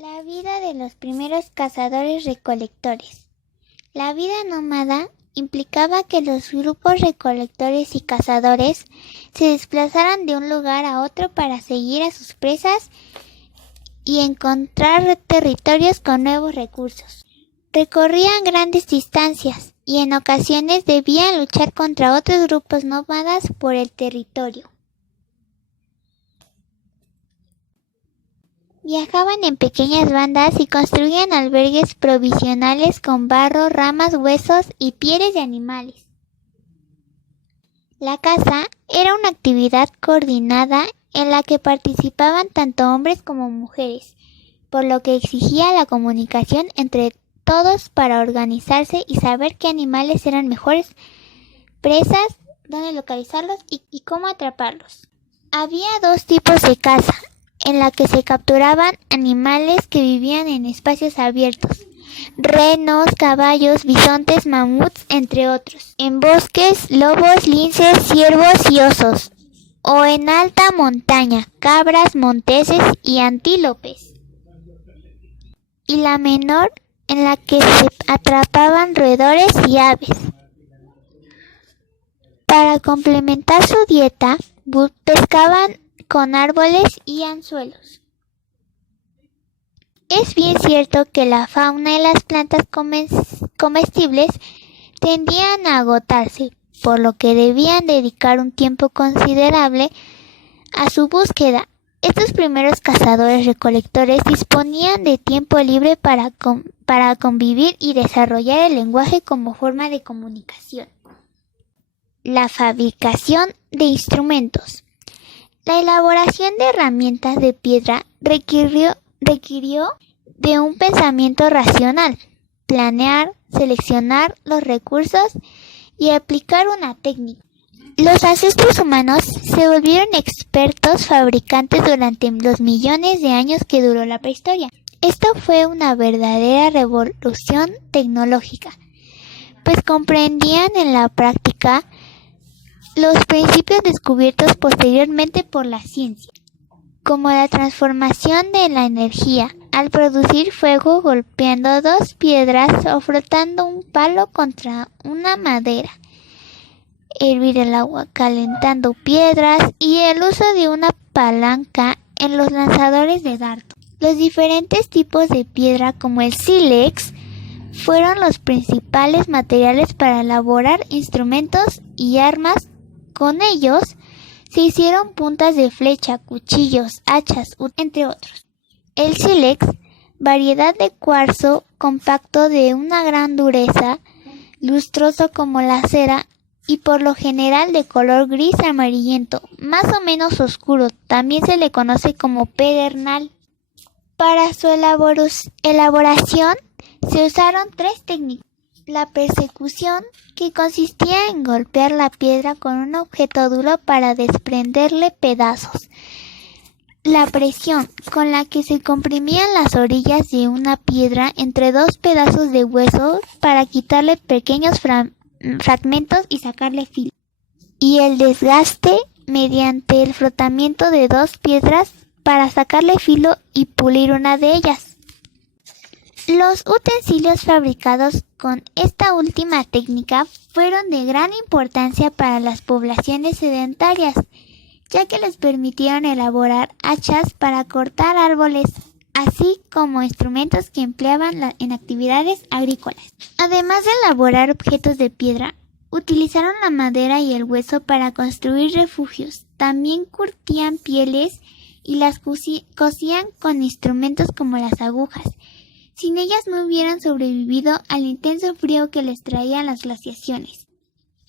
La vida de los primeros cazadores-recolectores. La vida nómada implicaba que los grupos recolectores y cazadores se desplazaran de un lugar a otro para seguir a sus presas y encontrar territorios con nuevos recursos. Recorrían grandes distancias y en ocasiones debían luchar contra otros grupos nómadas por el territorio. Viajaban en pequeñas bandas y construían albergues provisionales con barro, ramas, huesos y pieles de animales. La caza era una actividad coordinada en la que participaban tanto hombres como mujeres, por lo que exigía la comunicación entre todos para organizarse y saber qué animales eran mejores presas, dónde localizarlos y cómo atraparlos. Había dos tipos de caza, en la que se capturaban animales que vivían en espacios abiertos, renos, caballos, bisontes, mamuts, entre otros, en bosques, lobos, linces, ciervos y osos, o en alta montaña, cabras, monteses y antílopes, y la menor, en la que se atrapaban roedores y aves. Para complementar su dieta, pescaban con árboles y anzuelos. Es bien cierto que la fauna y las plantas comestibles tendían a agotarse, por lo que debían dedicar un tiempo considerable a su búsqueda. Estos primeros cazadores-recolectores disponían de tiempo libre para convivir y desarrollar el lenguaje como forma de comunicación. La fabricación de instrumentos. La elaboración de herramientas de piedra requirió de un pensamiento racional, planear, seleccionar los recursos y aplicar una técnica. Los ancestros humanos se volvieron expertos fabricantes durante los millones de años que duró la prehistoria. Esto fue una verdadera revolución tecnológica, pues comprendían en la práctica los principios descubiertos posteriormente por la ciencia, como la transformación de la energía al producir fuego golpeando dos piedras o frotando un palo contra una madera, hervir el agua calentando piedras y el uso de una palanca en los lanzadores de dardo. Los diferentes tipos de piedra como el sílex fueron los principales materiales para elaborar instrumentos y armas. Con ellos se hicieron puntas de flecha, cuchillos, hachas, entre otros. El sílex, variedad de cuarzo compacto de una gran dureza, lustroso como la cera y por lo general de color gris amarillento, más o menos oscuro, también se le conoce como pedernal. Para su elaboración se usaron tres técnicas. La persecución, que consistía en golpear la piedra con un objeto duro para desprenderle pedazos. La presión, con la que se comprimían las orillas de una piedra entre dos pedazos de hueso para quitarle pequeños fragmentos y sacarle filo. Y el desgaste, mediante el frotamiento de dos piedras para sacarle filo y pulir una de ellas. Los utensilios fabricados con esta última técnica fueron de gran importancia para las poblaciones sedentarias, ya que les permitieron elaborar hachas para cortar árboles, así como instrumentos que empleaban en actividades agrícolas. Además de elaborar objetos de piedra, utilizaron la madera y el hueso para construir refugios. También curtían pieles y las cosían con instrumentos como las agujas. Sin ellas no hubieran sobrevivido al intenso frío que les traían las glaciaciones.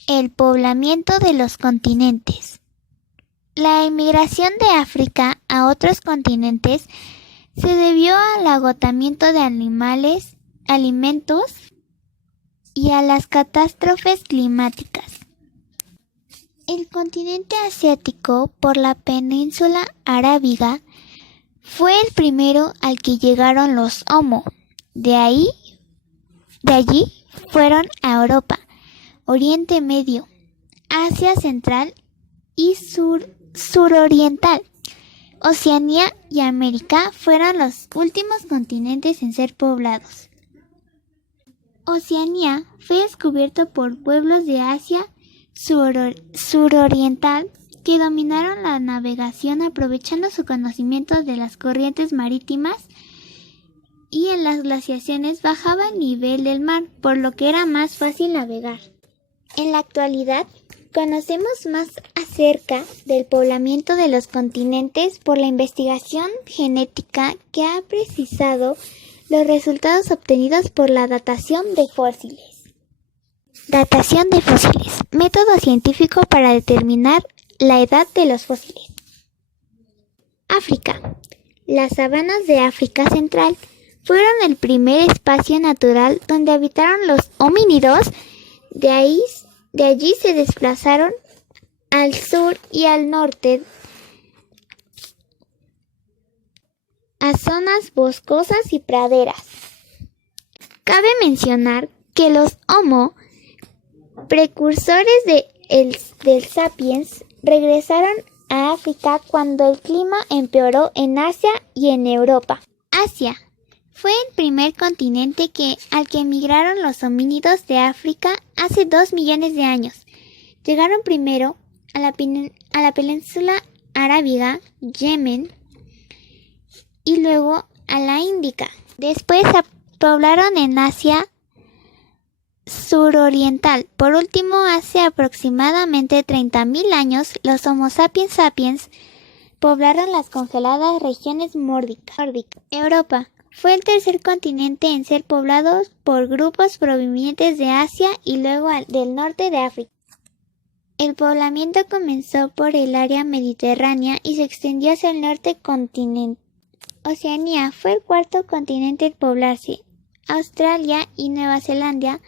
El poblamiento de los continentes. La emigración de África a otros continentes se debió al agotamiento de alimentos y a las catástrofes climáticas. El continente asiático, por la península arábiga, fue el primero al que llegaron los Homo. De allí fueron a Europa, Oriente Medio, Asia Central y Suroriental, Oceanía y América fueron los últimos continentes en ser poblados. Oceanía fue descubierto por pueblos de Asia suroriental que dominaron la navegación aprovechando su conocimiento de las corrientes marítimas, y en las glaciaciones bajaba el nivel del mar, por lo que era más fácil navegar. En la actualidad, conocemos más acerca del poblamiento de los continentes por la investigación genética que ha precisado los resultados obtenidos por la datación de fósiles. Datación de fósiles. Método científico para determinar la edad de los fósiles. África. Las sabanas de África Central fueron el primer espacio natural donde habitaron los homínidos. De allí se desplazaron al sur y al norte a zonas boscosas y praderas. Cabe mencionar que los Homo, precursores del Sapiens, regresaron a África cuando el clima empeoró en Asia y en Europa. Asia fue el primer continente al que emigraron los homínidos de África hace 2 millones de años. Llegaron primero a la península arábiga, Yemen, y luego a la Índica. Después se poblaron en Asia suroriental. Por último, hace aproximadamente 30.000 años, los Homo sapiens sapiens poblaron las congeladas regiones nórdicas. Europa fue el tercer continente en ser poblado por grupos provenientes de Asia y luego del norte de África. El poblamiento comenzó por el área mediterránea y se extendió hacia el norte continente. Oceanía fue el cuarto continente en poblarse. Australia y Nueva Zelanda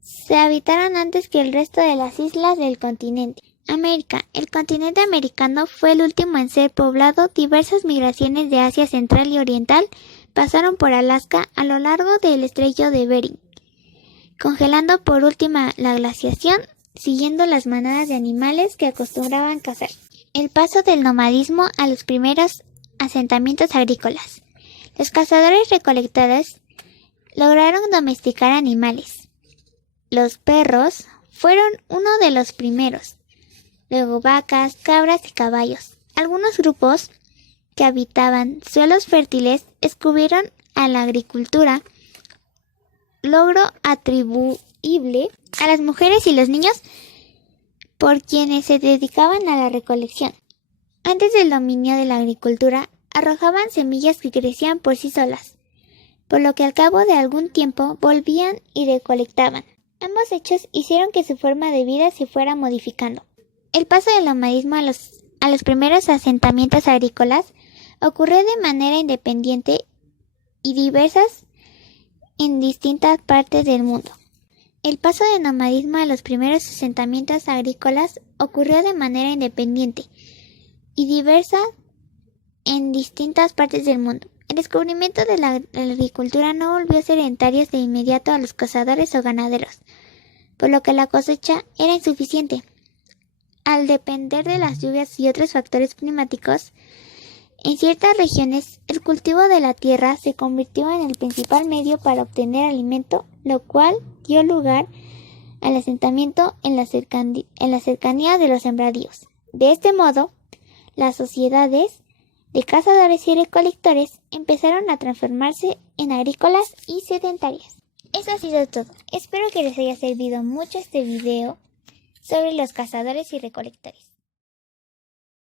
se habitaron antes que el resto de las islas del continente. América. El continente americano fue el último en ser poblado. Diversas migraciones de Asia Central y Oriental pasaron por Alaska a lo largo del estrecho de Bering, congelando por última la glaciación, siguiendo las manadas de animales que acostumbraban cazar. El paso del nomadismo a los primeros asentamientos agrícolas. Los cazadores-recolectores lograron domesticar animales. Los perros fueron uno de los primeros, luego vacas, cabras y caballos. Algunos grupos que habitaban suelos fértiles descubrieron a la agricultura, logro atribuible a las mujeres y los niños por quienes se dedicaban a la recolección. Antes del dominio de la agricultura, arrojaban semillas que crecían por sí solas, por lo que al cabo de algún tiempo volvían y recolectaban. Ambos hechos hicieron que su forma de vida se fuera modificando. El paso del nomadismo a los primeros asentamientos agrícolas ocurrió de manera independiente y diversas en distintas partes del mundo. El paso del nomadismo a los primeros asentamientos agrícolas ocurrió de manera independiente y diversa en distintas partes del mundo. El descubrimiento de la agricultura no volvió a sedentarios de inmediato a los cazadores o ganaderos, por lo que la cosecha era insuficiente. Al depender de las lluvias y otros factores climáticos, en ciertas regiones el cultivo de la tierra se convirtió en el principal medio para obtener alimento, lo cual dio lugar al asentamiento en la cercanía de los sembradíos. De este modo, las sociedades de cazadores y recolectores empezaron a transformarse en agrícolas y sedentarias. Eso ha sido todo. Espero que les haya servido mucho este video sobre los cazadores y recolectores.